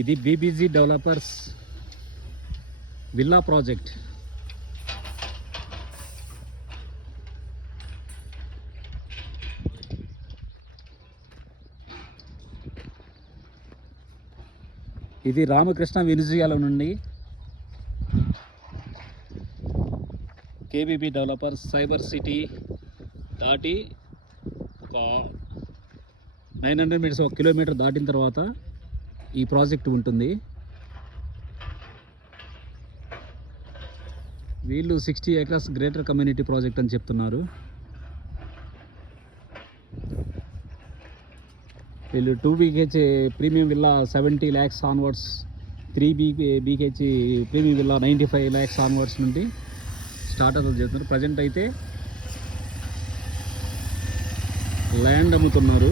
ఇది BBG developers villa project. ఇది రామకృష్ణ వెనిజులా నుండి కేబీబీ డెవలపర్స్ సైబర్ సిటీ దాటి ఒక 900 మీటర్స్, 1 కిలోమీటర్ దాటిన తర్వాత ఈ ప్రాజెక్ట్ ఉంటుంది. వీళ్ళు 60 acres గ్రేటర్ కమ్యూనిటీ ప్రాజెక్ట్ అని చెప్తున్నారు. వీళ్ళు 2 BHK premium villa 70 lakhs onwards, 3 BHK premium villa 95 lakhs onwards నుండి స్టార్ట్ అవుతుంది చెప్తున్నారు. ప్రజెంట్ అయితే ల్యాండ్ అమ్ముతున్నారు.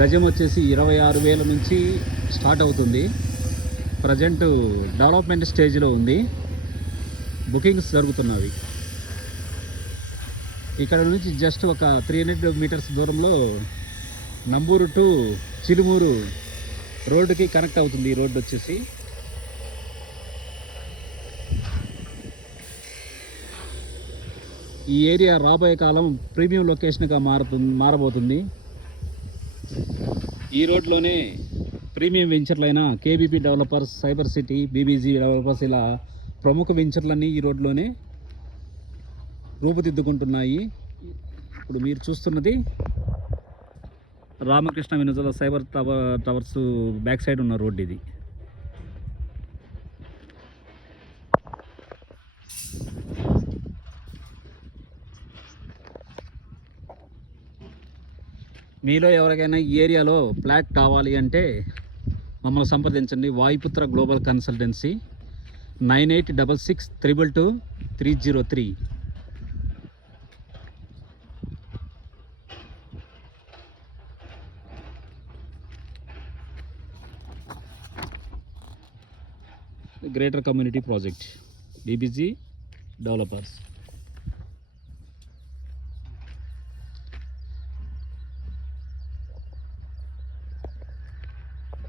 గజం వచ్చేసి 26,000 నుంచి స్టార్ట్ అవుతుంది. ప్రజెంట్ డెవలప్మెంట్ స్టేజ్లో ఉంది. బుకింగ్స్ జరుగుతున్నవి. ఇక్కడ నుంచి జస్ట్ ఒక 300 మీటర్స్ దూరంలో నంబూరు టు చిలుమూరు రోడ్డుకి కనెక్ట్ అవుతుంది. ఈ రోడ్డు వచ్చేసి ఈ ఏరియా రాబోయే కాలం ప్రీమియం లొకేషన్గా మారబోతుంది. ఈ రోడ్లోనే ప్రీమియం వెంచర్లైన KBB developers, cyber city, BBG developers ఇలా ప్రముఖ వెంచర్లన్నీ ఈ రోడ్లోనే రూపుదిద్దుకుంటున్నాయి. ఇప్పుడు మీరు చూస్తున్నది Ramakrishna Venezuela cyber towers back side ఉన్న రోడ్ ఇది. మీలో ఎవరికైనా ఈ ఏరియాలో ఫ్లాట్ కావాలి అంటే మమ్మల్ని సంప్రదించండి. Vayuputra global consultancy 9866222303. Greater community project, BBG developers.